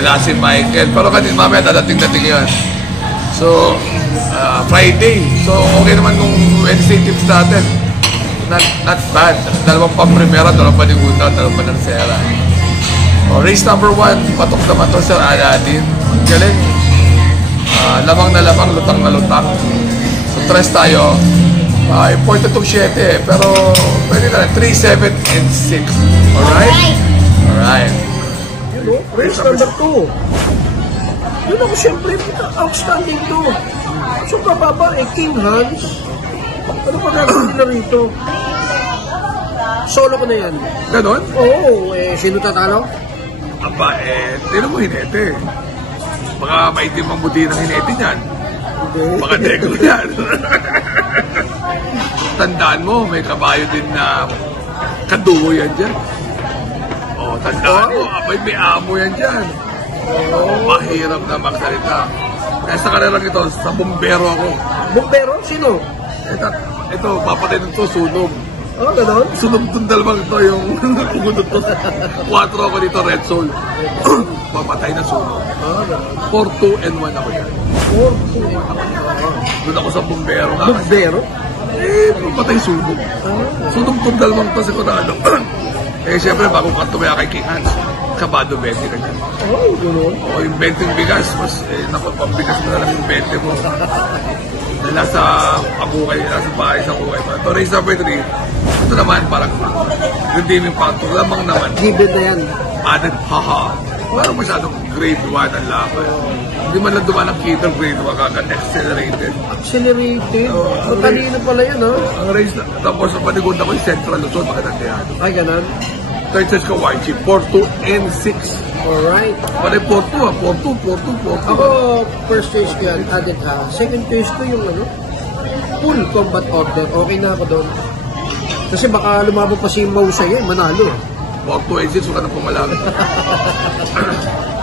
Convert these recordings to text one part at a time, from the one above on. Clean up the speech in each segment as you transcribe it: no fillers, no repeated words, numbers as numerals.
wala si Michael. Pero kanina mamaya dadating-dating yun. So, Friday. So, okay naman kung Wednesday tips natin. Not bad. Dalawang pang-primera, dalawang panigutan, dalawang panansera. Race number 1, patok naman to Sir Aladdin. Galing. Lamang na lamang, lutang na lutang. So, tres tayo. Important itong 7, pero pwede na 3, 7, and 6. Alright? Alright. Race number 2. Yun ako siyempre, outstanding to. So, kababa, King Hans. Ano pa gagawin nila rito? Solo ko na yan. Ganon? Oo, sino tatalo? Aba, tinan mo hinete. Baka maitim ang buti ng hinete niyan. Baka negro yan. Tandaan mo, may kabayo din na kadugo yan dyan. Tandaan mo, abay may amo yan dyan. Mahirap na magsalita. Kaya sa kanilang ito, sa bumbero ako. Bumbero? Sino? Ito, papatay nito, sunog. Ganon? Sunog itong dalawang ito, yung pumunod ito. 4 ako dito, Red Soul. Papatay na sunog. 4, 2, and 1 ako dyan. 4, 2, doon ako sa bumbero. Bumbero? Papatay sunog. Sunog itong dalawang ito, sigurado. Siyempre, bago ka tumaya kay King Hans, kabado 20 ka dyan. Gano'n? Yung 20 bigas, mas napapambigas mo na lang yung 20 mo. Nasa akukay, nasa bahay sa akukay pa. Ito, race number 3. Ito naman, parang redeeming factor. Lamang naman. Given na yan. Added, haha. Parang masyadong grade 1 ang laban. Hindi man lang dumaan ang Keter grade 1 kagad accelerated. Accelerated? Kanina pala yan, ha? Ang race na, tapos ang panigod ako yung Central Luzon, makatantiyado. Ay, ganun? Third choice ko, YG, 4, 2, and 6. Alright. Pala 4, 2 ha, 4, 2, 4, 2, 4, 2. Ako, first choice ko yan, added ha. Second choice ko yung full combat order. Okay na ako doon. Kasi baka lumabo pa si Mau sa'yo, manalo. 4, 2, and 6, wala na pumalami.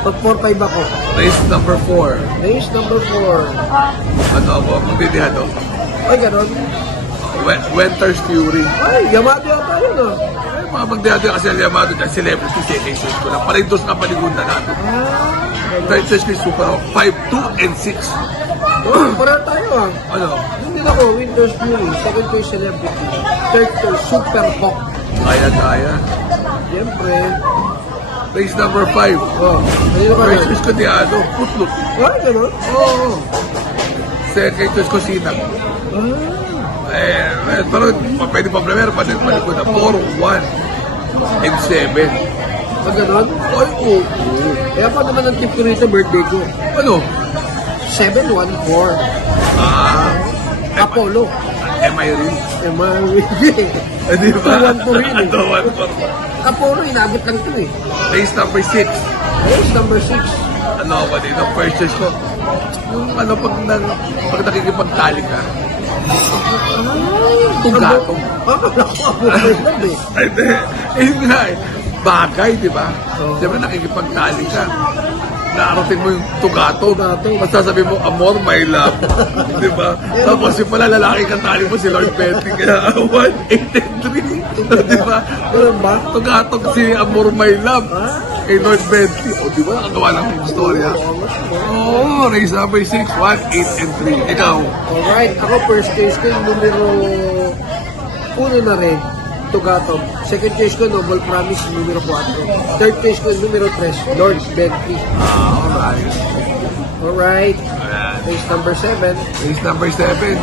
Pag 4, 5 ako. Race number 4. Race number 4. Ano ako, magbibihado. Ay, gano'n? Winter's Fury. Ay, Yamato yata yun, ha? Mga magdihado kasi ang Yamato dyan, celebrity second choice ko na. Palindos na paligunan natin. Third choice ko yung Super 5, 2, and 6. Para tayo, ha? Ano? Hindi ako, Winter's Fury. Second choice, celebrity. Third choice, Super Hawk. Kaya. Siyempre. Race number 5. Kanino ka First rin? choice ko Diado, Putluk. Ay, gano'n? Oo. Second choice ko Sinang. Pero pwede pa primero, pwede ko na 4, 1, and 7. Pag gano'n? Ay, oo. Kaya pa naman ang tip ko rito, birthday ko. Ano? 714. Apollo. Am I real? Di ba? 214 Apollo, inabot lang ito eh. Race number 6. Race number 6. Ano ako dito? First choice ko. Yung ano, pag nakikipagtali ka. Tugatong. Akala ko Apollo lang eh. Hindi. Yun nga eh. Bagay, di ba? Siyempre nakikipagtali ka. Naarating mo yung tugato. Basta sabi mo, amor, my love. Di ba? Tapos yung pala lalaki kang tali mo si Lord Betty. Kaya 183. Di ba? Tugatog si amor, my love. Kay Lord Betty. O di ba? Nakagawa lang yung storya. Oo, race number 6, 1, 8, and 3. Ikaw? Alright, ako first case ko yung numero 1 na rin. Tugatog. Second case ko, Noble Promise, numero 4. Third case ko, numero 3, Lord Bentley. Alright. Alright. Race number 7. Race number 7.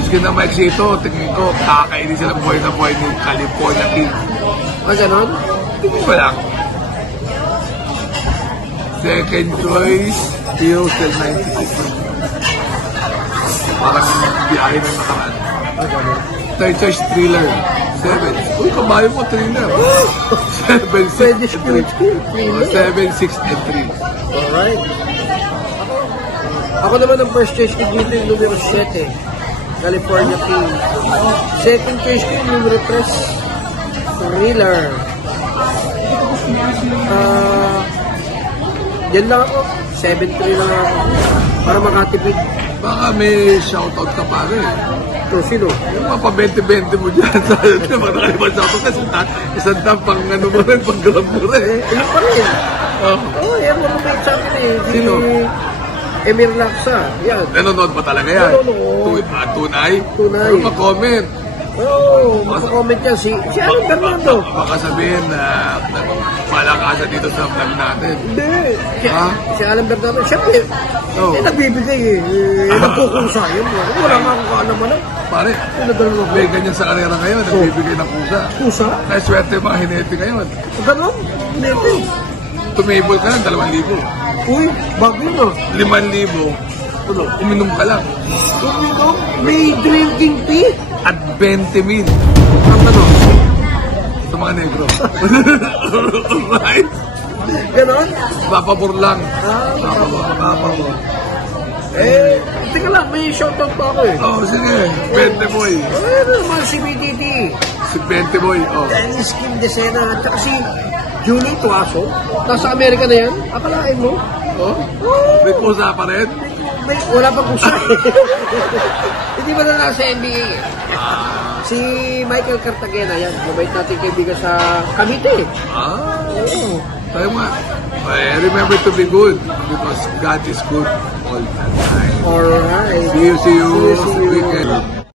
Miskin na Mike Sito, tingin ko, kakainin sila buhay na buhay ng California King. Ganon? Tingin ba lang? Second choice, Steel Cell 96. Parang biyahe ng nakaraan. Third choice, Thriller. 7. Uy, kabayo mo, Thriller. 7, 6, and 3. 7, 6, and 3. Alright. Ako naman ang first choice ko dito yung numero 7. California King. Second choice ko yung numero 3. Thriller. Yan lang ako. 7-3 lang ako. Para makatipid. Baka may shoutout ka pa rin. So, sino? Yung mga pa-20-20 mo dyan. Mga nakalimutan shoutout kasi isang tampang ano mo rin, pang gram mo rin. Ano pa rin? Oh, yan mga sa akin eh. Si Sino? Emir Laksa. Yan. Nanonood pa talaga yan? Nanonood. Tunay? Tunay. Ano pa-comment? Oo, makakomment yan. Si Alan Bernardo. Baka sabihin na malakasan dito sa vlog natin. Hindi. Ha? Si Alan Bernardo. Siyempre, nagbibigay eh. Nagkukusa yun. Wala nga akong kaalaman eh. Pare, Pinadalo may ganyan sa karera ngayon, nagbibigay ng kusa. Kusa? Kaya swerte yung mga hinete ngayon. Ganon? Hindi. Tumable ka ng 2,000. Uy, bago yun ah. 5,000. Ano, uminom ka lang. Uminom? May drinking tea? At 20,000. Ang ano? Ito mga negro. Right? Ganon? Papabor lang. Papabor. Eh, tika lang, may shoutout pa ako eh. Oh, sige. 20 boy. Ano naman si BDD? Si 20 boy. Oh. Dennis Kim Desena, at saka si Julie Tuaso. Nasa Amerika na yan. Akalain mo? Oh? May pusa pa rin? Wala pang kusa. Hindi ba na nasa NBA eh? Si Michael Cartagena, yan. Mabait natin kaibigan sa Cavite. Oo. Tayo nga. Remember to be good because God is good all the time. Alright. See you. Weekend.